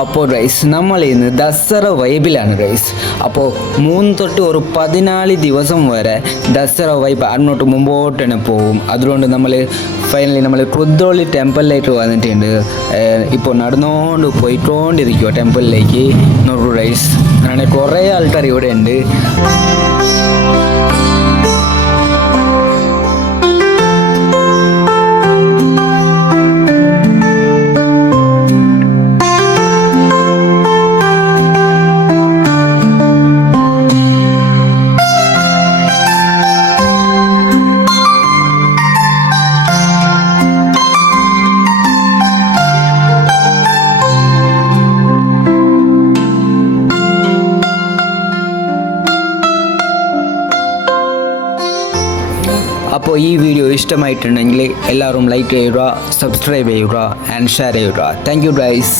അപ്പോൾ റൈസ് നമ്മൾ ഇന്ന് ദസറ വൈബിലാണ് റൈസ്. അപ്പോൾ 3 തൊട്ട് ഒരു 14 ദിവസം വരെ ദസറ വൈബ് അങ്ങോട്ട് മുമ്പോട്ട് പോകും. അതുകൊണ്ട് നമ്മൾ ഫൈനലി നമ്മൾ കുദ്രോളി ടെമ്പിളിലേക്ക് വന്നിട്ടുണ്ട്. ഇപ്പോൾ പോയിക്കൊണ്ടിരിക്കുക ടെമ്പിളിലേക്ക്. നോക്കൂ റൈസ്, അങ്ങനെ കുറേ ആൾക്കാർ ഇവിടെ ഉണ്ട്. അപ്പോൾ ഈ വീഡിയോ ഇഷ്ടമായിട്ടുണ്ടെങ്കിൽ എല്ലാവരും ലൈക്ക് ചെയ്യുക, സബ്സ്ക്രൈബ് ചെയ്യുക ആൻഡ് ഷെയർ ചെയ്യുക. Thank you guys.